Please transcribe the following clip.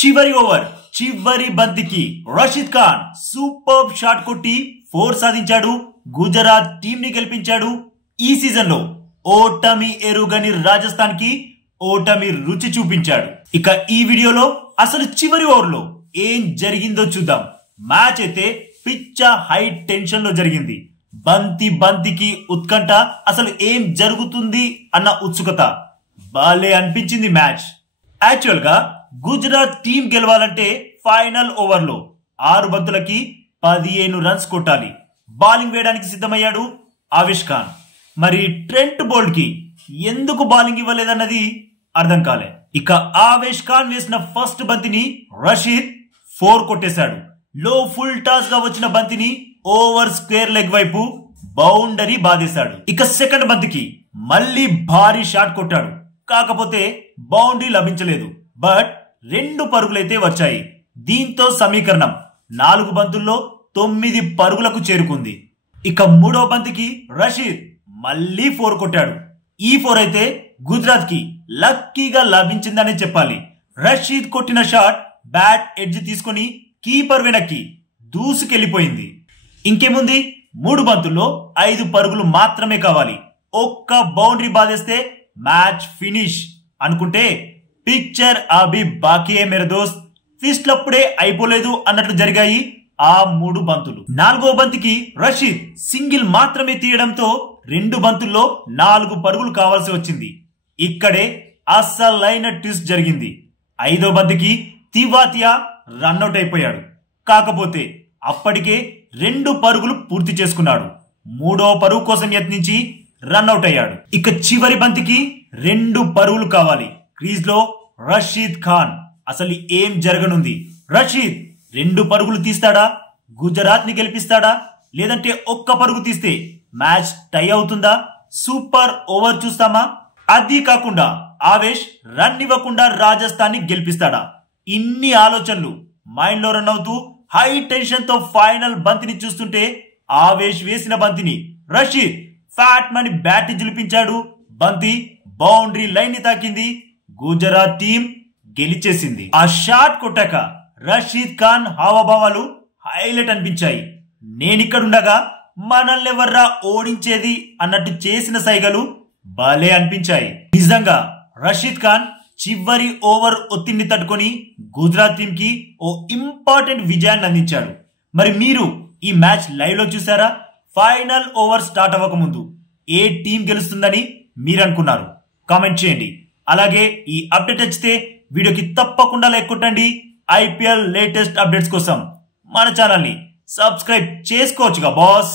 చివరి ఓవర్ చివరి బంతికి రషీద్ ఖాన్ సూపర్ షాట్ కొట్టి 4 సాధించాడు. గుజరాత్ టీం ని గెలిపించాడు. ఈ సీజన్ లో ఓటమి ఎరుగని రాజస్థాన్ కి ఓటమి రుచి చూపించాడు. ఇక ఈ వీడియోలో అసలు చివరి ఓవర్ లో ఏం జరిగిందో చూద్దాం. మ్యాచ్ అయితే పిచ్చ హై టెన్షన్ లో జరిగింది. బంతికి ఉత్కంఠ, అసలు ఏం జరుగుతుంది అన్న ఉత్సుకత. బాలే అనిపించింది మ్యాచ్. యాక్చువల్ గా గుజరాత్ టీం గెలవాలంటే ఫైనల్ ఓవర్ లో 6 బంతులకి 15 రన్స్ కొట్టాలి. బౌలింగ్ వేయడానికి సిద్ధమయ్యాడు ఆవేష్ ఖాన్. మరి ట్రెంట్ బోల్ట్ కి ఎందుకు బౌలింగ్ ఇవ్వలేదన్నది అర్థం కాలే. ఇక ఆవేష్ ఖాన్ వేసిన ఫస్ట్ బంతిని రషీద్ 4 కొట్టేశాడు. లో ఫుల్ టాస్ గా వచ్చిన బంతిని ఓవర్ స్క్వేర్ లెగ్ వైపు బౌండరీ బాధేశాడు. ఇక సెకండ్ బంతికి మళ్ళీ భారీ షాట్ కొట్టాడు. కాకపోతే బౌండరీ లభించలేదు. బట్ 2 పరుగులైతే వచ్చాయి. దీంతో సమీకరణం 4 బంతుల్లో 9 పరుగులకు చేరుకుంది. ఇక మూడో బంతికి రషీద్ మళ్ళీ 4 కొట్టాడు. ఈ 4 అయితే గుజరాత్ కి లక్కీగా లభించిందనే చెప్పాలి. రషీద్ కొట్టిన షాట్ బ్యాట్ ఎడ్జ్ తీసుకుని కీపర్ వెనక్కి దూసుకెళ్లిపోయింది. ఇంకేముంది, 3 బంతుల్లో 5 పరుగులు మాత్రమే కావాలి. ఒక్క బౌండరీ బాధేస్తే మ్యాచ్ ఫినిష్ అనుకుంటే పిక్చర్ అభి బాకీ మేరే దోస్త్, ట్విస్ట్లప్పుడే అయిపోలేదు అన్నట్లు జరిగాయి ఆ 3 బంతులు. 4వ బంతికి రషీద్ సింగిల్ మాత్రమే తీయడంతో 2 బంతుల్లో 4 పరుగులు కావాల్సి వచ్చింది. ఇక్కడే అసలైన ట్విస్ట్ జరిగింది. 5వ బంతికి తివాతియా రన్అట్ అయిపోయాడు. కాకపోతే అప్పటికే 2 పరుగులు పూర్తి చేసుకున్నాడు. 3వ పరుగు కోసం యత్నించి రన్అట్ అయ్యాడు. ఇక చివరి బంతికి 2 పరుగులు కావాలి. క్రీజ్ లో రషీద్ ఖాన్. అసలు ఏం జరగనుంది? రషీద్ 2 పరుగులు తీస్తాడా? గుజరాత్ ని గెలిపిస్తాడా? లేదంటే ఒక్క పరుగు తీస్తే మ్యాచ్ టై అవుతుందా? సూపర్ ఓవర్ చూస్తామా? అది కాకుండా ఆవేష్ రన్ ఇవ్వకుండా రాజస్థాన్ ని గెలిపిస్తాడా? ఇన్ని ఆలోచనలు మైండ్ లో రన్ అవుతూ హై టెన్షన్ తో ఫైనల్ బంతిని చూస్తుంటే ఆవేష్ వేసిన బంతిని రషీద్ ఫ్యాట్ మని బ్యాట్ జులిపించాడు. బంతి బౌండరీ లైన్ ని తాకింది. గుజరాత్ టీం గెలిచేసింది. ఆ షాట్ కొట్టాక రషీద్ ఖాన్ హావభావాలు హైలైట్ అనిపించాయి. నేనిక్కడుండగా మనల్ని ఎవర్రా ఓడించేది అన్నట్టు చేసిన సైగలు భలే అనిపించాయి. నిజంగా రషీద్ ఖాన్ చివరి ఓవర్ ఒత్తిడిని తట్టుకొని గుజరాత్ టీం కి ఓ ఇంపార్టెంట్ విజయాన్ని అందించాడు. మరి మీరు ఈ మ్యాచ్ లైవ్ లో చూసారా? ఫైనల్ ఓవర్ స్టార్ట్ అవ్వక ముందు ఏ టీం గెలుస్తుందని మీరు అనుకున్నారు? కామెంట్ చేయండి. అలాగే ఈ అప్డేట్ నచ్చితే వీడియోకి తప్పకుండా లైక్ కొట్టండి. ఐపీఎల్ లేటెస్ట్ అప్డేట్స్ కోసం మన ఛానల్ ని సబ్స్క్రైబ్ చేసుకోవచ్చుగా బాస్.